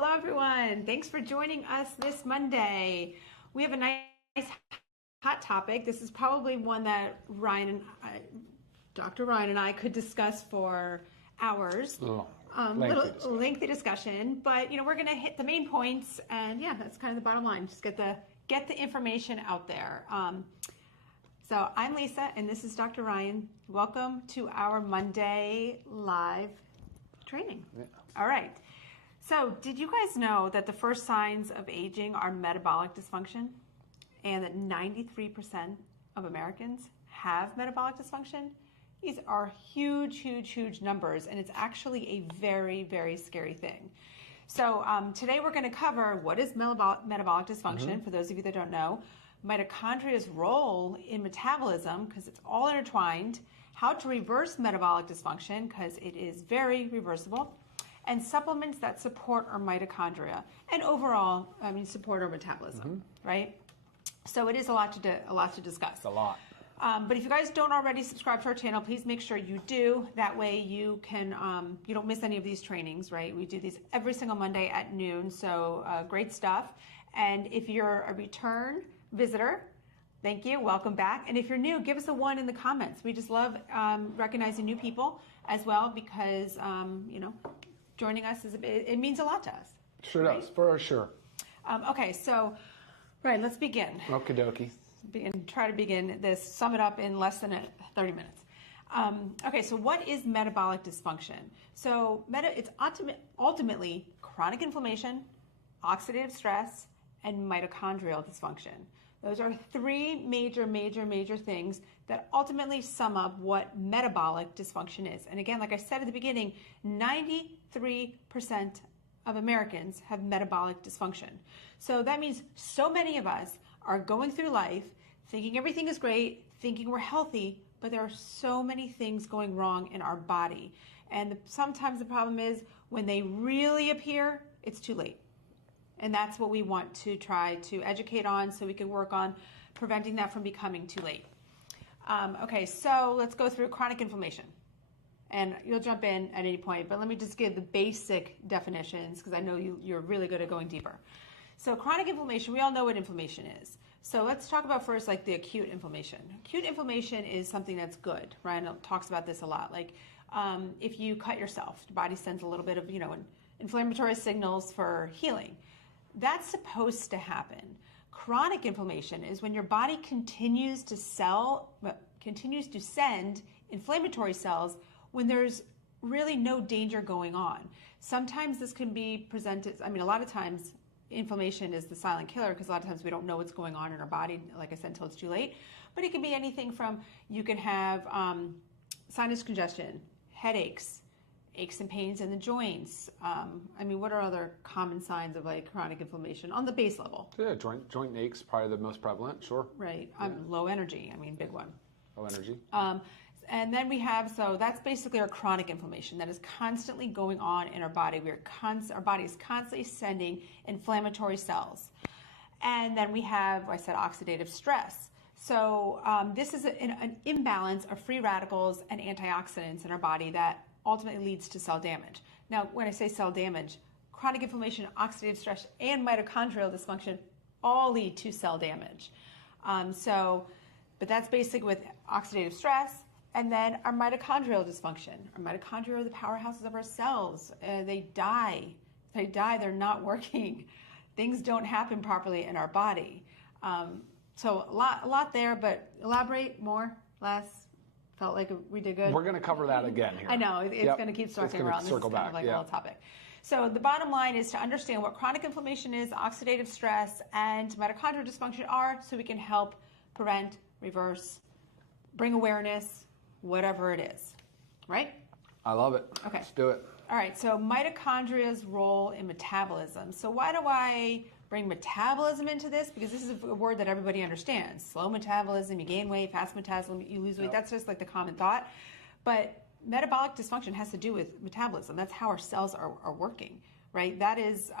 Hello, everyone. Thanks for joining us this Monday. We have a nice hot topic. This is probably one that Dr. Ryan and I could discuss for hours. Lengthy discussion, but we're going to hit the main points, and that's kind of the bottom line. Just get the information out there. So I'm Lisa, and this is Dr. Ryan. Welcome to our Monday live training. Yeah. All right. So did you guys know that the first signs of aging are metabolic dysfunction, and that 93% of Americans have metabolic dysfunction? These are huge numbers, and it's actually a very, very scary thing. So today we're going to cover what is metabolic dysfunction, for those of you that don't know, mitochondria's role in metabolism, because it's all intertwined, how to reverse metabolic dysfunction, because it is very reversible, and supplements that support our mitochondria, and overall, support our metabolism, right? So it is a lot to discuss. It's a lot. But if you guys don't already subscribe to our channel, please make sure you do. That way you can, you don't miss any of these trainings, right? We do these every single Monday at noon, so great stuff. And if you're a return visitor, thank you, welcome back. And if you're new, give us a 1 in the comments. We just love recognizing new people as well, because, joining us, it means a lot to us. Sure does, for sure. Okay, so, right, let's begin. Okie dokie. Try to begin this, sum it up in less than 30 minutes. Okay, so what is metabolic dysfunction? So it's ultimately chronic inflammation, oxidative stress, and mitochondrial dysfunction. Those are three major things that ultimately sum up what metabolic dysfunction is. And again, like I said at the beginning, 93% of Americans have metabolic dysfunction. So that means so many of us are going through life thinking everything is great, thinking we're healthy, but there are so many things going wrong in our body. And sometimes the problem is when they really appear, it's too late. And that's what we want to try to educate on, so we can work on preventing that from becoming too late. Okay, so let's go through chronic inflammation. And you'll jump in at any point, but let me just give the basic definitions, because I know you're really good at going deeper. So chronic inflammation, we all know what inflammation is. So let's talk about first like the acute inflammation. Acute inflammation is something that's good. Ryan talks about this a lot. Like if you cut yourself, the body sends a little bit of inflammatory signals for healing. That's supposed to happen. Chronic inflammation is when your body continues to send inflammatory cells when there's really no danger going on. Sometimes this can be presented, a lot of times inflammation is the silent killer, because a lot of times we don't know what's going on in our body, like I said, until it's too late. But it can be anything from, you can have sinus congestion, headaches, aches and pains in the joints. What are other common signs of like chronic inflammation on the base level? Yeah, joint aches, probably the most prevalent, sure. Right, low energy, big one. Low energy. And then we have, so that's basically our chronic inflammation that is constantly going on in our body. Our body is constantly sending inflammatory cells. And then we have, I said, oxidative stress. So this is an imbalance of free radicals and antioxidants in our body that ultimately leads to cell damage. Now, when I say cell damage, chronic inflammation, oxidative stress, and mitochondrial dysfunction all lead to cell damage. But that's basic with oxidative stress. And then our mitochondrial dysfunction. Our mitochondria are the powerhouses of our cells. They die. They're not working. Things don't happen properly in our body. So a lot there, but elaborate more, less. Felt like we did good. We're going to cover that again here. I know, it's going to keep circling around. This is kind of like a little topic. So the bottom line is to understand what chronic inflammation is, oxidative stress, and mitochondrial dysfunction are, so we can help prevent, reverse, bring awareness, whatever it is, right? I love it. Okay. Let's do it. All right, so mitochondria's role in metabolism. So why do I bring metabolism into this? Because this is a word that everybody understands. Slow metabolism, you gain weight, fast metabolism, you lose weight. Yep. That's just like the common thought. But metabolic dysfunction has to do with metabolism. That's how our cells are working, right? That's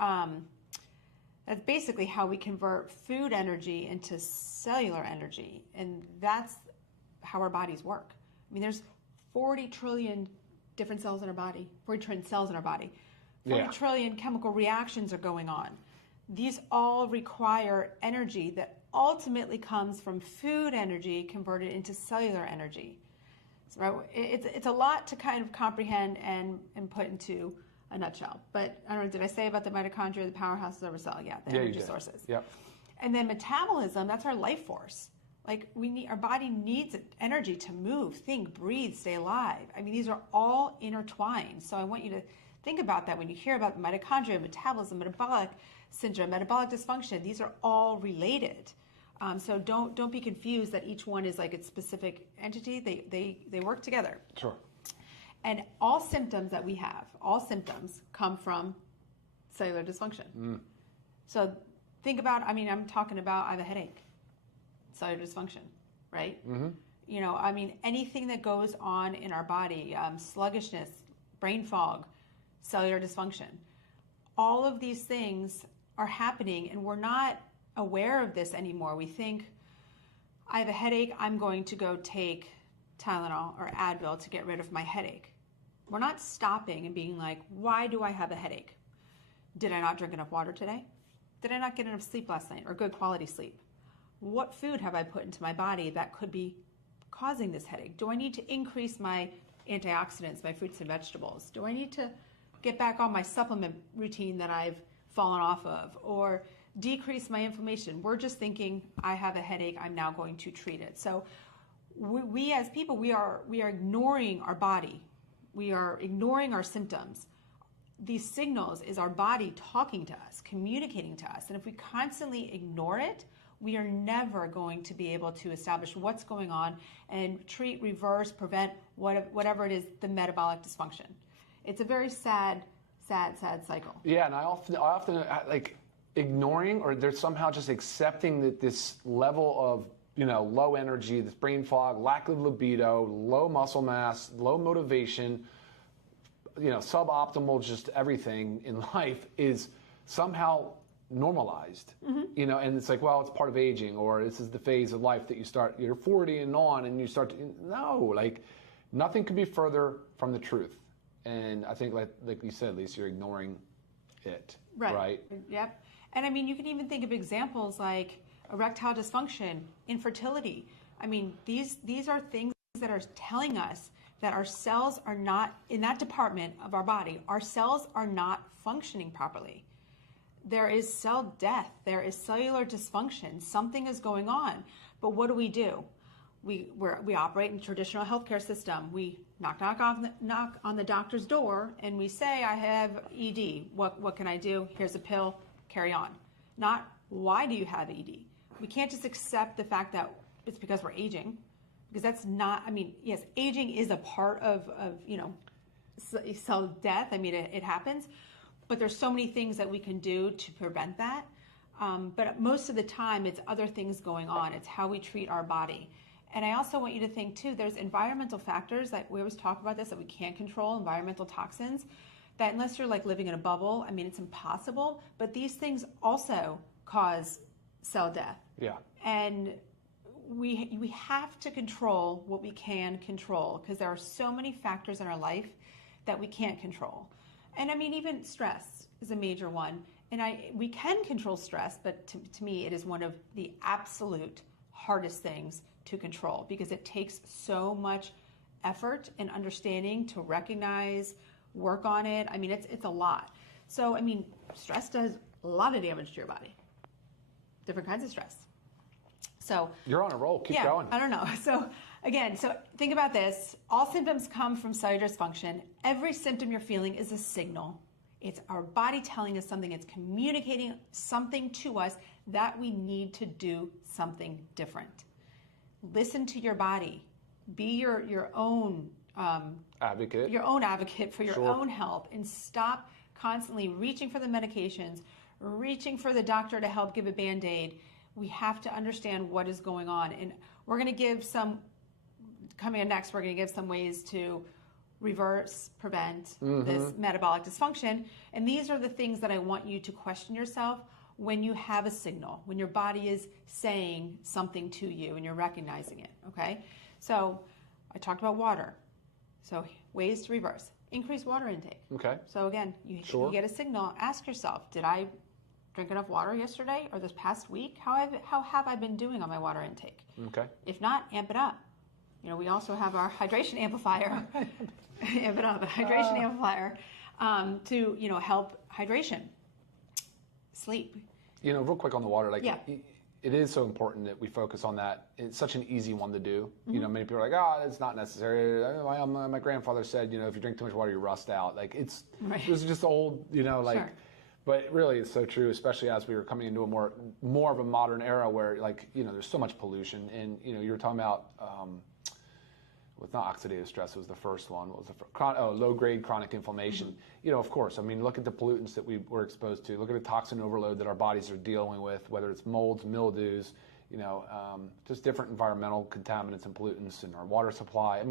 basically how we convert food energy into cellular energy. And that's how our bodies work. There's 40 trillion different cells in our body, 40 trillion cells in our body. 40 trillion chemical reactions are going on. These all require energy that ultimately comes from food energy converted into cellular energy. So, right, it's a lot to kind of comprehend and put into a nutshell. But I don't know, did I say about the mitochondria, the powerhouses of our cell? Yeah, the energy sources. Yep. And then metabolism, that's our life force. Like our body needs energy to move, think, breathe, stay alive. I mean, these are all intertwined. So I want you to think about that when you hear about mitochondria, metabolism, metabolic syndrome, metabolic dysfunction. These are all related. So don't be confused that each one is like its specific entity. They work together. Sure. And all symptoms that we have, all symptoms come from cellular dysfunction. So think about, I'm talking about, I have a headache, cellular dysfunction, right? You know, anything that goes on in our body, sluggishness, brain fog, cellular dysfunction, all of these things are happening and we're not aware of this anymore. We think, I have a headache, I'm going to go take Tylenol or Advil to get rid of my headache. We're not stopping and being like, why do I have a headache? Did I not drink enough water today? Did I not get enough sleep last night or good quality sleep? What food have I put into my body that could be causing this headache? Do I need to increase my antioxidants, my fruits and vegetables? Do I need to get back on my supplement routine that I've fallen off of or decrease my inflammation? We're just thinking, I have a headache, I'm now going to treat it. So we as people, we are ignoring our body. We are ignoring our symptoms. These signals is our body talking to us, communicating to us. And if we constantly ignore it, we are never going to be able to establish what's going on and treat, reverse, prevent whatever it is, the metabolic dysfunction. It's a very sad cycle. Yeah, and I often like ignoring or there's somehow just accepting that this level of low energy, this brain fog, lack of libido, low muscle mass, low motivation, suboptimal just everything in life is somehow normalized. And it's like, well, it's part of aging, or this is the phase of life that you're 40 and on, and you start to, no, like nothing could be further from the truth. And I think like you said, Lisa, you're ignoring it, right? Yep. And you can even think of examples like erectile dysfunction, infertility. These are things that are telling us that our cells are not, in that department of our body, our cells are not functioning properly. There is cell death. There is cellular dysfunction. Something is going on. But what do? We operate in the traditional healthcare system. We knock on the doctor's door and we say, I have ED. What can I do? Here's a pill. Carry on. Not, why do you have ED? We can't just accept the fact that it's because we're aging, because that's not, yes, aging is a part of cell death. It happens, but there's so many things that we can do to prevent that. But most of the time it's other things going on. It's how we treat our body. And I also want you to think too, there's environmental factors that we always talk about this, that we can't control, environmental toxins, that unless you're like living in a bubble, it's impossible, but these things also cause cell death. Yeah. And we have to control what we can control, because there are so many factors in our life that we can't control. And even stress is a major one. And we can control stress, but to me, it is one of the absolute hardest things to control, because it takes so much effort and understanding to recognize, work on it. It's a lot. So, stress does a lot of damage to your body. Different kinds of stress. So you're on a roll. Keep going. I don't know. So think about this. All symptoms come from cellular dysfunction. Every symptom you're feeling is a signal. It's our body telling us something. It's communicating something to us that we need to do something different. Listen to your body. Be your own advocate. Your own advocate for your own health, and stop constantly reaching for the medications, reaching for the doctor to help give a Band-Aid. We have to understand what is going on. And we're going to give coming up next, we're going to give some ways to reverse, prevent this metabolic dysfunction. And these are the things that I want you to question yourself when you have a signal, when your body is saying something to you and you're recognizing it, okay? So I talked about water. So ways to reverse. increase water intake. Okay. So again, you get a signal. Ask yourself, did I drink enough water yesterday or this past week? How have I been doing on my water intake? Okay. If not, amp it up. We also have our hydration amplifier. Amp it up, a hydration amplifier to help hydration. Sleep. Real quick on the water, it is so important that we focus on that. It's such an easy one to do. Many people are like, it's not necessary. My grandfather said, if you drink too much water, you rust out. It's just old, Sure. But really it's so true, especially as we were coming into a more of a modern era where there's so much pollution. And, you were talking about, it's not oxidative stress, it was the first one. What was the low-grade chronic inflammation. Of course, look at the pollutants that we were exposed to. Look at the toxin overload that our bodies are dealing with, whether it's molds, mildews, just different environmental contaminants and pollutants in our water supply.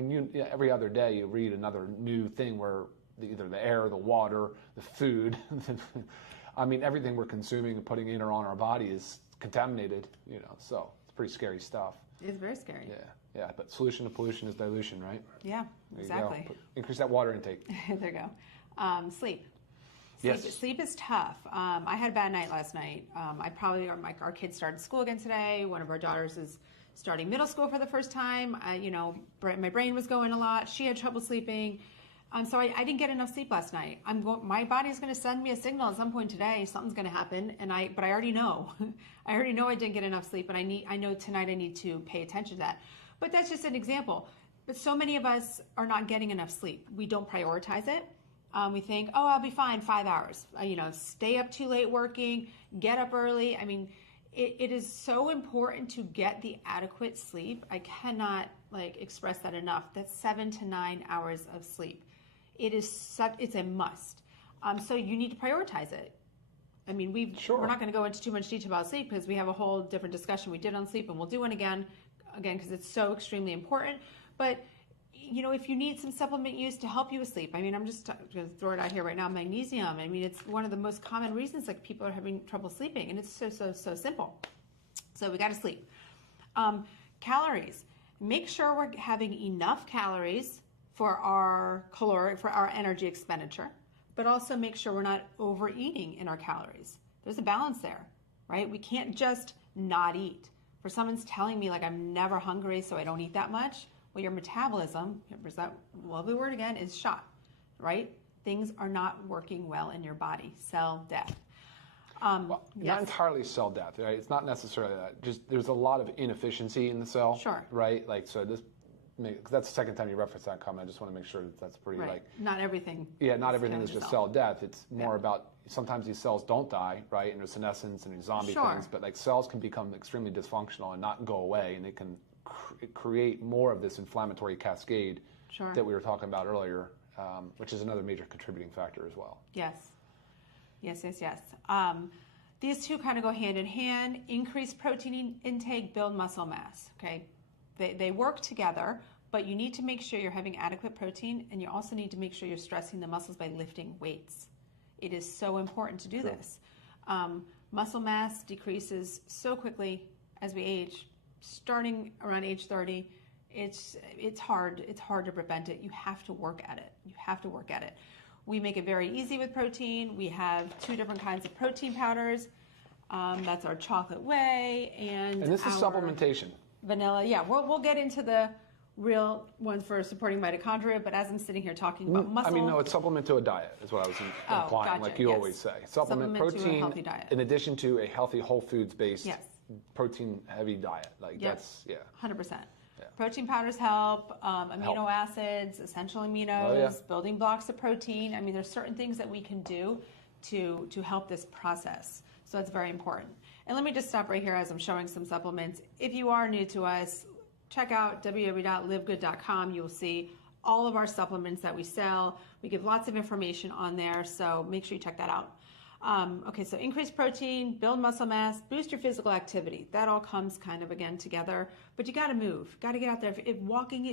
Every other day you read another new thing where either the air, the water, the food, everything we're consuming and putting in or on our body is contaminated, so it's pretty scary stuff. It's very scary. Yeah, but solution to pollution is dilution, right? Yeah, exactly. Increase that water intake. There you go. Sleep. Sleep is tough. I had a bad night last night. Our kids started school again today. One of our daughters is starting middle school for the first time. My brain was going a lot. She had trouble sleeping. So I didn't get enough sleep last night. My body's going to send me a signal at some point today. Something's going to happen, but I already know. I already know I didn't get enough sleep, and I know tonight I need to pay attention to that. But that's just an example. But so many of us are not getting enough sleep. We don't prioritize it. We think, I'll be fine 5 hours. Stay up too late working, get up early. It is so important to get the adequate sleep. I cannot express that enough. That's 7 to 9 hours of sleep. It's a must. So you need to prioritize it. We're not going to go into too much detail about sleep because we have a whole different discussion we did on sleep, and we'll do one again because it's so extremely important. But if you need some supplement use to help you with sleep, I'm just going to throw it out here right now. Magnesium. It's one of the most common reasons people are having trouble sleeping, and it's so simple. So we got to sleep. Calories. Make sure we're having enough calories for our energy expenditure, but also make sure we're not overeating in our calories. There's a balance there, right? We can't just not eat. For someone's telling me I'm never hungry, so I don't eat that much. Well, your metabolism, there's that lovely word again, is shot, right? Things are not working well in your body. Cell death. Not entirely cell death, right? It's not necessarily that. Just there's a lot of inefficiency in the cell, sure, right? Cause that's the second time you referenced that comment. I just want to make sure that's pretty right. Not everything. Yeah, not everything is just cell death. It's more about sometimes these cells don't die, right? And there's senescence and zombie things, but cells can become extremely dysfunctional and not go away, and it can create more of this inflammatory cascade that we were talking about earlier, which is another major contributing factor as well. Yes. These two kind of go hand in hand. Increase protein intake, build muscle mass. Okay, they work together, but you need to make sure you're having adequate protein, and you also need to make sure you're stressing the muscles by lifting weights. It is so important to do this. Muscle mass decreases so quickly as we age. Starting around age 30, it's hard to prevent it. You have to work at it. We make it very easy with protein. We have 2 different kinds of protein powders. That's our chocolate whey and this is supplementation. Vanilla. Yeah, we'll get into the real ones for supporting mitochondria, but as I'm sitting here talking about muscle... no, it's supplement to a diet is what I was implying, gotcha, you always say. Supplement protein to a healthy diet. In addition to a healthy whole foods-based protein-heavy diet. That's, 100%. Protein powders help, amino acids, essential aminos, building blocks of protein. There's certain things that we can do to help this process. So it's very important. And let me just stop right here as I'm showing some supplements. If you are new to us, check out www.livegood.com. You will see all of our supplements that we sell. We give lots of information on there, so make sure you check that out. So increase protein, build muscle mass, boost your physical activity. That all comes kind of again together, but you got to move, got to get out there. If walking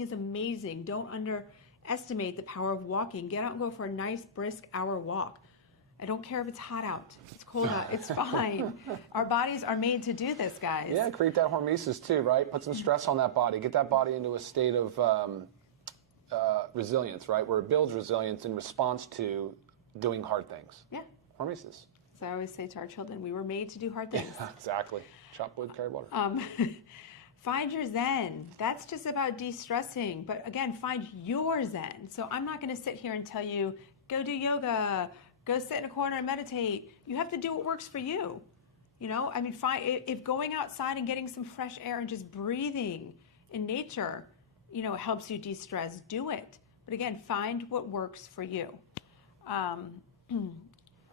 is amazing. Don't underestimate the power of walking. Get out and go for a nice brisk hour walk. I don't care if it's hot out, it's cold out, it's fine. Our bodies are made to do this, guys. Yeah, create that hormesis too, right? Put some stress on that body. Get that body into a state of resilience, right? Where it builds resilience in response to doing hard things. Yeah. Hormesis. So I always say to our children, we were made to do hard things. Exactly. Chop wood, carry water. Find your zen. That's just about de-stressing. But again, find your zen. So I'm not going to sit here and tell you, go do yoga, go sit in a corner and meditate. You have to do what works for you. You know, I mean, if going outside and getting some fresh air and just breathing in nature, you know, helps you de-stress, do it. But again, find what works for you.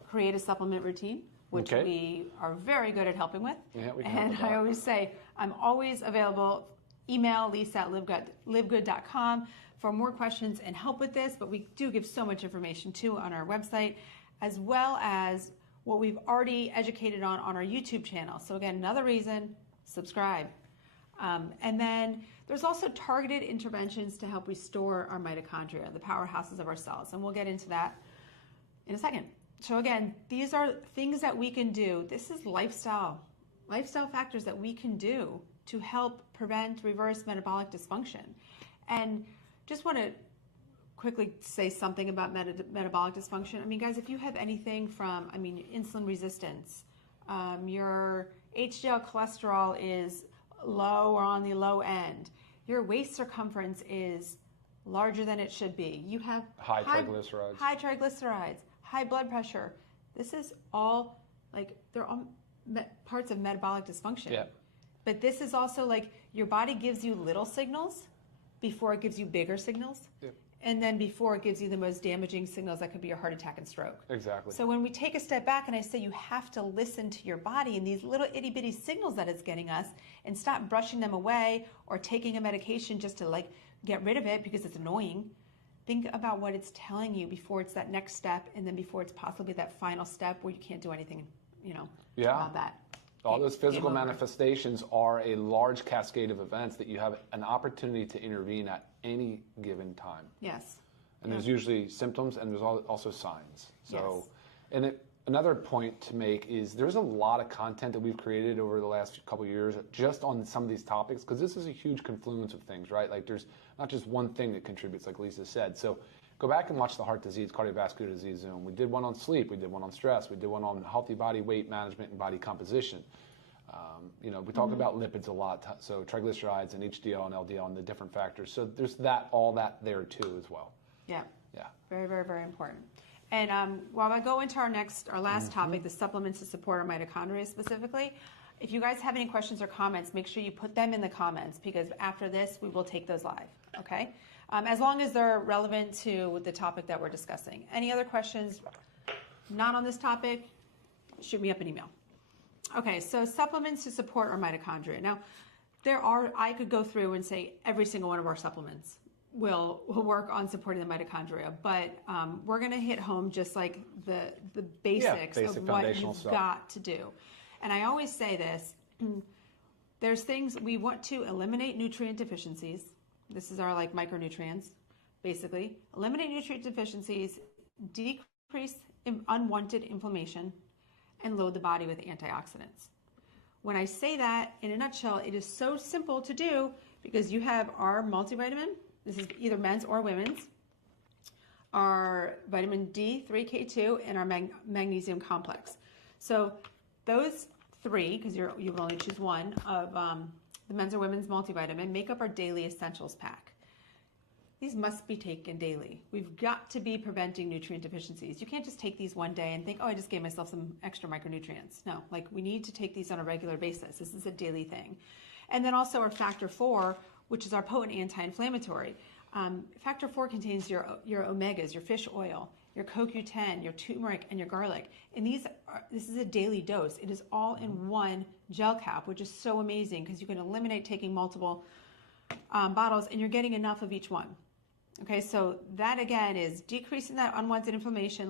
Create a supplement routine, which we are very good at helping with. Yeah, we can and I always say, I'm always available. Email Lisa at livegood.com for more questions and help with this. But we do give so much information too on our website, as well as what we've already educated on our YouTube channel. So again, another reason, subscribe. And then there's also targeted interventions to help restore our mitochondria, the powerhouses of our cells. And we'll get into that in a second. So again, these are things that we can do. This is lifestyle factors that we can do to help prevent, reverse metabolic dysfunction. And just want to quickly say something about metabolic dysfunction. I mean, guys, if you have anything from, insulin resistance, your HDL cholesterol is low or on the low end, your waist circumference is larger than it should be, you have high triglycerides, high blood pressure. This is all they're all parts of metabolic dysfunction. Yeah. But this is also your body gives you little signals before it gives you bigger signals. Yeah. And then before it gives you the most damaging signals that could be a heart attack and stroke. Exactly. So when we take a step back and I say you have to listen to your body and these little itty bitty signals that it's getting us and stop brushing them away or taking a medication just to get rid of it because it's annoying. Think about what it's telling you before it's that next step and then before it's possibly that final step where you can't do anything, about that. All those physical manifestations are a large cascade of events that you have an opportunity to intervene at any given time. Yes. And there's usually symptoms and there's also signs. So, yes. Another point to make is there's a lot of content that we've created over the last couple of years just on some of these topics, because this is a huge confluence of things, right? There's not just one thing that contributes, like Lisa said. So go back and watch the heart disease, cardiovascular disease Zoom. We did one on sleep. We did one on stress. We did one on healthy body weight management and body composition. We talk about lipids a lot, so triglycerides and HDL and LDL and the different factors. So there's all that there too as well. Yeah. Yeah. Very, very, very important. And while I go into our last topic, the supplements to support our mitochondria specifically, if you guys have any questions or comments, make sure you put them in the comments, because after this, we will take those live, okay? As long as they're relevant to the topic that we're discussing. Any other questions not on this topic, shoot me up an email. Okay, so supplements to support our mitochondria. Now, I could go through and say every single one of our supplements will work on supporting the mitochondria, but we're going to hit home just like the basics of what you've got to do. And I always say this, there's things we want to eliminate nutrient deficiencies. This is our micronutrients, basically. Eliminate nutrient deficiencies, decrease unwanted inflammation, and load the body with antioxidants. When I say that, in a nutshell, it is so simple to do because you have our multivitamin. This is either men's or women's. Our vitamin D3K2 and our magnesium complex. So those three, because you will only choose one of the men's or women's multivitamin, make up our daily essentials pack. These must be taken daily. We've got to be preventing nutrient deficiencies. You can't just take these one day and think, oh, I just gave myself some extra micronutrients. No, we need to take these on a regular basis. This is a daily thing. And then also our factor 4, which is our potent anti-inflammatory. Factor 4 contains your omegas, your fish oil, your CoQ10, your turmeric, and your garlic. And this is a daily dose. It is all in one gel cap, which is so amazing because you can eliminate taking multiple bottles and you're getting enough of each one. Okay, so that again is decreasing that unwanted inflammation,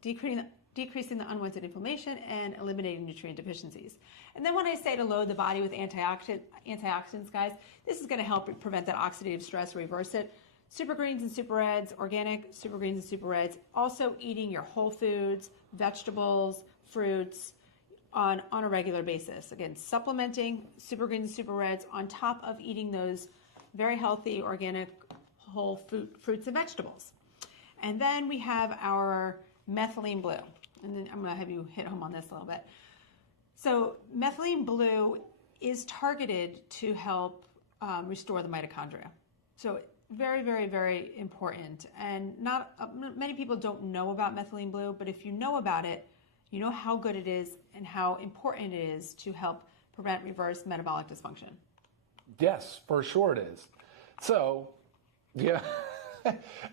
decreasing the unwanted inflammation and eliminating nutrient deficiencies. And then when I say to load the body with antioxidants, guys, this is going to help prevent that oxidative stress, reverse it. Super greens and super reds, organic super greens and super reds. Also eating your whole foods, vegetables, fruits on a regular basis. Again, supplementing super greens and super reds on top of eating those very healthy, organic, whole fruits and vegetables. And then we have our methylene blue. And then I'm going to have you hit home on this a little bit. So methylene blue is targeted to help restore the mitochondria. So very, very, very important. And not many people don't know about methylene blue, but if you know about it, you know how good it is and how important it is to help prevent reverse metabolic dysfunction. Yes, for sure it is. So, yeah,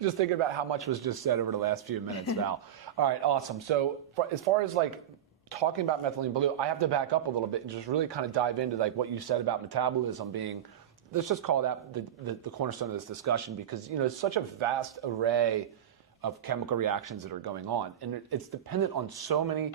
just thinking about how much was just said over the last few minutes, Val. All right, awesome. So as far as like talking about methylene blue, I have to back up a little bit and just really kind of dive into like what you said about metabolism being, let's just call that the cornerstone of this discussion, because, you know, it's such a vast array of chemical reactions that are going on. And it's dependent on so many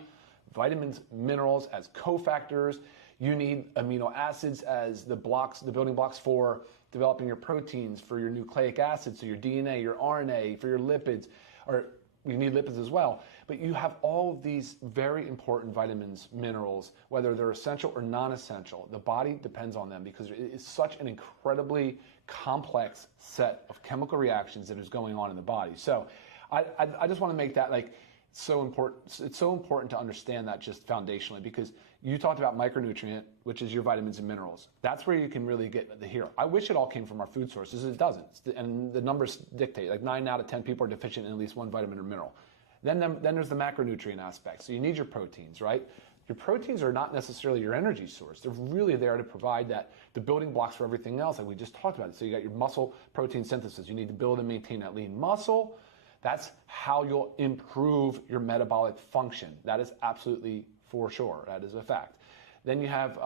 vitamins, minerals as cofactors. You need amino acids as the building blocks for developing your proteins, for your nucleic acids, so your DNA, your RNA, for your lipids, or you need lipids as well. But you have all of these very important vitamins, minerals, whether they're essential or non-essential. The body depends on them because it is such an incredibly complex set of chemical reactions that is going on in the body. So I just want to make that like so important. It's so important to understand that just foundationally, because you talked about micronutrient, which is your vitamins and minerals. That's where you can really get the hero. I wish it all came from our food sources. It doesn't. And the numbers dictate, like 9 out of 10 people are deficient in at least one vitamin or mineral. Then there's the macronutrient aspect. So you need your proteins, right? Your proteins are not necessarily your energy source. They're really there to provide the building blocks for everything else, like we just talked about. So you got your muscle protein synthesis. You need to build and maintain that lean muscle. That's how you'll improve your metabolic function. That is absolutely for sure. That is a fact. Then you have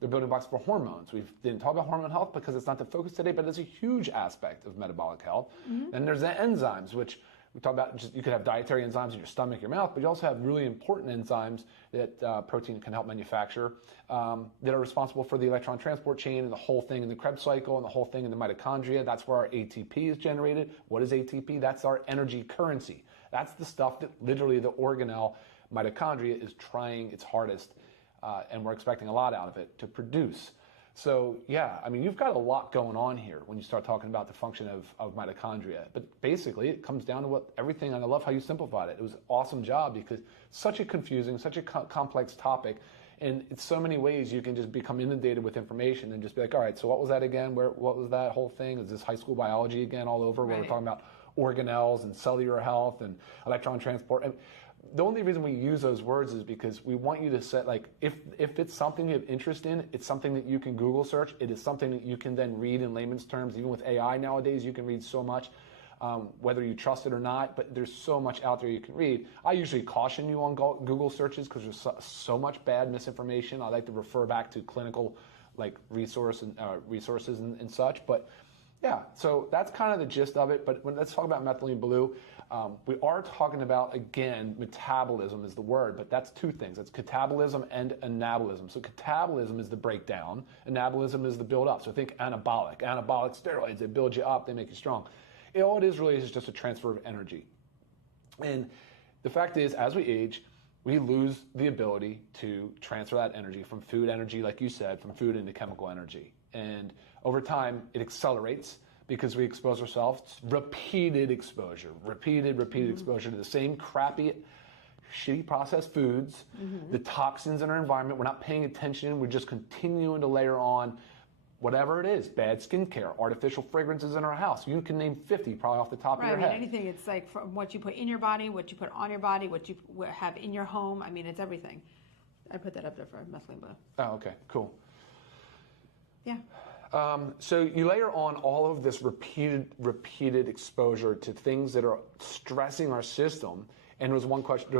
the building blocks for hormones. We didn't talk about hormone health because it's not the focus today, but it's a huge aspect of metabolic health. Mm-hmm. Then there's the enzymes, which we talk about. Just, you could have dietary enzymes in your stomach, your mouth, but you also have really important enzymes that protein can help manufacture that are responsible for the electron transport chain and the whole thing in the Krebs cycle and the whole thing in the mitochondria. That's where our ATP is generated. What is ATP? That's our energy currency. That's the stuff that literally the organelle mitochondria is trying its hardest, and we're expecting a lot out of it, to produce. So yeah, I mean, you've got a lot going on here when you start talking about the function of mitochondria. But basically, it comes down to everything, and I love how you simplified it. It was an awesome job because such a confusing, such a complex topic, and in so many ways you can just become inundated with information and just be like, all right, so what was that again? What was that whole thing? Is this high school biology again all over, where we're talking about organelles and cellular health and electron transport? And the only reason we use those words is because we want you to set, like, if it's something you have interest in, it's something that you can Google search. It is something that you can then read in layman's terms. Even with AI nowadays, you can read so much, whether you trust it or not, but there's so much out there you can read. I usually caution you on Google searches because there's so much bad misinformation. I like to refer back to clinical resources and such. But yeah, so that's kind of the gist of it. But let's talk about methylene blue. We are talking about, again, metabolism is the word, but that's two things. It's catabolism and anabolism. So catabolism is the breakdown. Anabolism is the build up. So think anabolic. Anabolic steroids, they build you up, they make you strong. All it is really is just a transfer of energy. And the fact is, as we age, we lose the ability to transfer that energy from food energy, like you said, from food into chemical energy. And over time, it accelerates because we expose ourselves to repeated exposure to the same crappy, shitty processed foods, the toxins in our environment. We're not paying attention. We're just continuing to layer on whatever it is, bad skincare, artificial fragrances in our house. You can name 50 probably off the top of your head. Anything. It's like from what you put in your body, what you put on your body, what you have in your home. I mean, it's everything. I put that up there for methylene blue. Oh, okay, cool. Yeah. So you layer on all of this repeated exposure to things that are stressing our system. And there was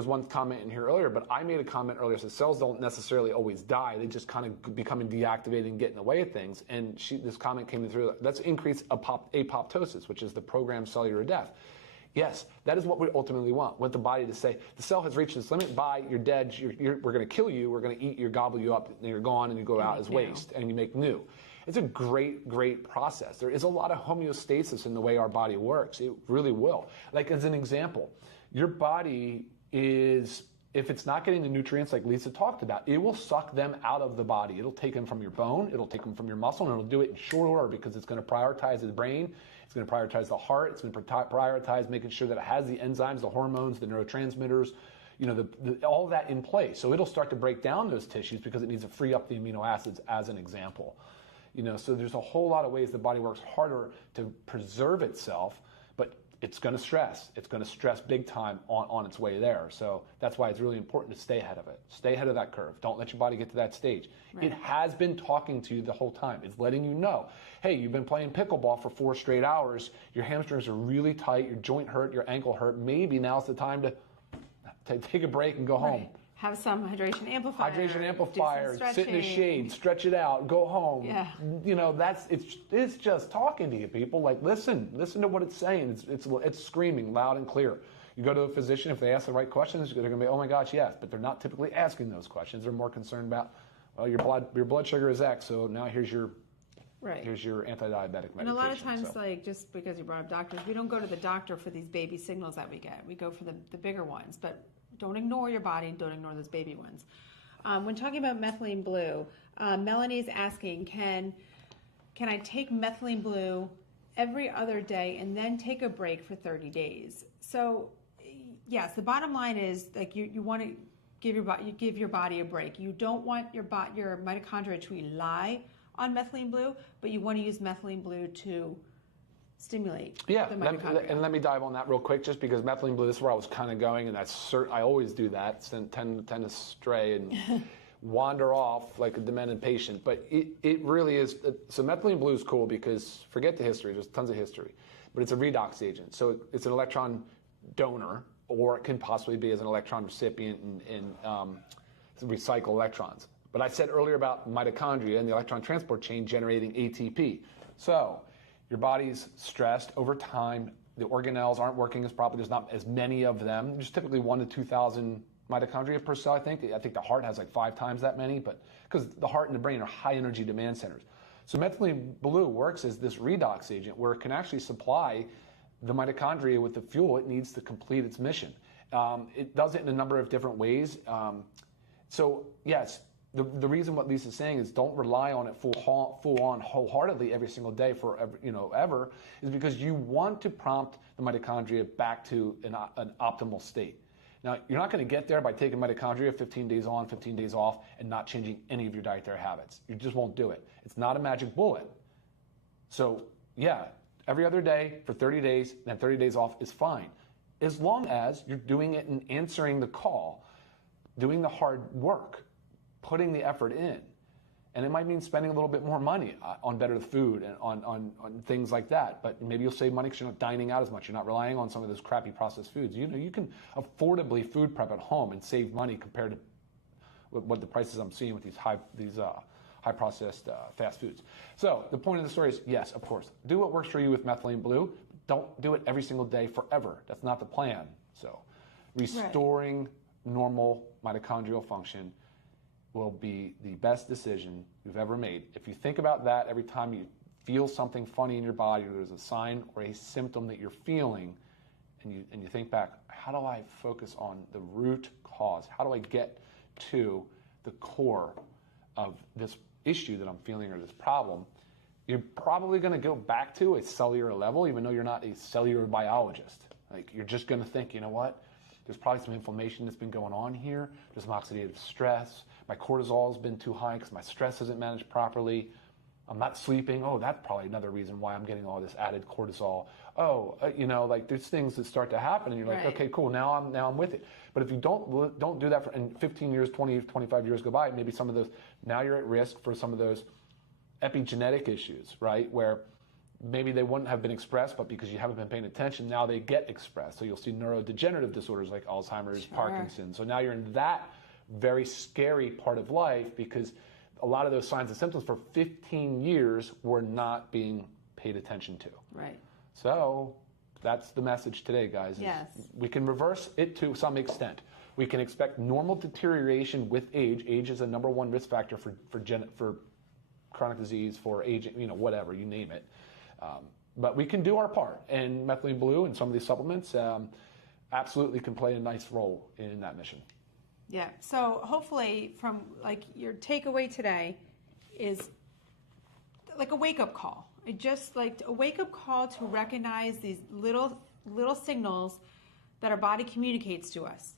one comment in here earlier, but I made a comment earlier. So cells don't necessarily always die; they just kind of become deactivated and get in the way of things. And this comment came through. Let's increase apoptosis, which is the programmed cellular death. Yes, that is what we ultimately want. We want the body to say, the cell has reached this limit. Bye, you're dead. We're going to kill you. We're going to eat you, gobble you up, and you're gone, and you go out as waste, and you make new. It's a great, great process. There is a lot of homeostasis in the way our body works. It really will. Like, as an example, your body is, if it's not getting the nutrients like Lisa talked about, it will suck them out of the body. It'll take them from your bone, it'll take them from your muscle, and it'll do it in short order because it's going to prioritize the brain. It's going to prioritize the heart. It's going to prioritize making sure that it has the enzymes, the hormones, the neurotransmitters, all that in place. So it'll start to break down those tissues because it needs to free up the amino acids, as an example. So there's a whole lot of ways the body works harder to preserve itself, but it's going to stress. It's going to stress big time on its way there. So that's why it's really important to stay ahead of it. Stay ahead of that curve. Don't let your body get to that stage. Right. It has been talking to you the whole time. It's letting you know, hey, you've been playing pickleball for 4 straight hours. Your hamstrings are really tight. Your joint hurt. Your ankle hurt. Maybe now's the time to take a break and go home. Have some hydration amplifier. Sit in the shade, stretch it out, go home. Yeah. It's just talking to you, people. Like, listen to what it's saying. It's screaming loud and clear. You go to a physician, if they ask the right questions, they're going to be, oh my gosh, yes. But they're not typically asking those questions. They're more concerned about, well, your blood sugar is X, so now here's your anti-diabetic medication. And a lot of times, like, just because you brought up doctors, we don't go to the doctor for these baby signals that we get. We go for the bigger ones. But don't ignore your body. Don't ignore those baby ones. When talking about methylene blue, Melanie's asking, can I take methylene blue every other day and then take a break for 30 days? So, yes, the bottom line is, like, you want to give your body a break. You don't want your mitochondria to rely on methylene blue, but you want to use methylene blue to stimulate the mitochondria. Let me dive on that real quick, just because methylene blue, this is where I was kind of going, and I always do that, tend to stray and wander off like a demented patient. But it really is, so methylene blue is cool because, forget the history, there's tons of history, but it's a redox agent. So it's an electron donor, or it can possibly be as an electron recipient and recycle electrons. But I said earlier about mitochondria and the electron transport chain generating ATP. So your body's stressed over time. The organelles aren't working as properly. There's not as many of them. There's typically 1,000 to 2,000 mitochondria per cell, I think. I think the heart has like 5 times that many, but because the heart and the brain are high energy demand centers. So methylene blue works as this redox agent where it can actually supply the mitochondria with the fuel it needs to complete its mission. It does it in a number of different ways. So yes, the reason what Lisa's saying is don't rely on it full on wholeheartedly every single day ever, is because you want to prompt the mitochondria back to an optimal state. Now, you're not going to get there by taking mitochondria 15 days on, 15 days off, and not changing any of your dietary habits. You just won't do it. It's not a magic bullet. So yeah, every other day for 30 days, and 30 days off is fine, as long as you're doing it and answering the call, doing the hard work, putting the effort in. And it might mean spending a little bit more money on better food and on things like that. But maybe you'll save money because you're not dining out as much. You're not relying on some of those crappy processed foods. You can affordably food prep at home and save money compared to what the prices I'm seeing with these high processed fast foods. So the point of the story is, yes, of course, do what works for you with methylene blue. Don't do it every single day forever. That's not the plan. So restoring normal mitochondrial function will be the best decision you've ever made. If you think about that every time you feel something funny in your body, or there's a sign or a symptom that you're feeling, and you think back, how do I focus on the root cause? How do I get to the core of this issue that I'm feeling or this problem? You're probably going to go back to a cellular level, even though you're not a cellular biologist. Like, you're just going to think, you know what? There's probably some inflammation that's been going on here. There's some oxidative stress. My cortisol has been too high because my stress isn't managed properly. I'm not sleeping. Oh, that's probably another reason why I'm getting all this added cortisol. Oh, like there's things that start to happen, and you're like, okay, cool. Now I'm with it. But if you don't do that and 15 years, 20, 25 years go by, maybe some of those, now you're at risk for some of those epigenetic issues, right? Where maybe they wouldn't have been expressed, but because you haven't been paying attention, now they get expressed. So you'll see neurodegenerative disorders like Alzheimer's, Parkinson's. So now you're in that very scary part of life because a lot of those signs and symptoms for 15 years were not being paid attention to. Right. So that's the message today, guys. Yes. We can reverse it to some extent. We can expect normal deterioration with age. Age is a number one risk factor for chronic disease, for aging, whatever, you name it. But we can do our part, and methylene blue and some of these supplements absolutely can play a nice role in that mission. Yeah. So hopefully, from like your takeaway today is like a wake-up call. just like a wake-up call to recognize these little signals that our body communicates to us.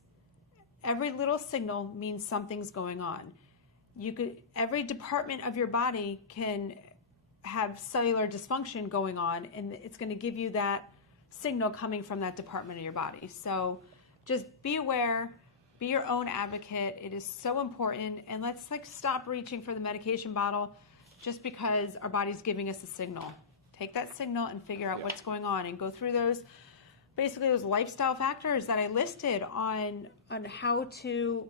Every little signal means something's going on. Every department of your body can have cellular dysfunction going on, and it's going to give you that signal coming from that department of your body. So just be aware, be your own advocate. It is so important, and let's stop reaching for the medication bottle just because our body's giving us a signal. Take that signal and figure out what's going on, and go through those lifestyle factors that I listed on how to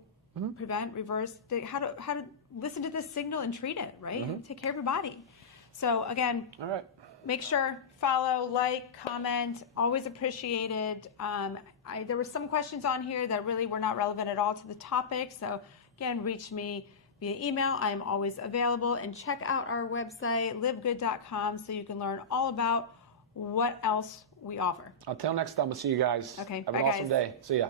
prevent, reverse, how to listen to this signal and treat it, right? And take care of your body. So again, all right. Make sure, follow, like, comment, always appreciated. There were some questions on here that really were not relevant at all to the topic. So again, reach me via email. I am always available. And check out our website, livegood.com, so you can learn all about what else we offer. Until next time, we'll see you guys. Okay, Have bye, an awesome guys. day. See ya.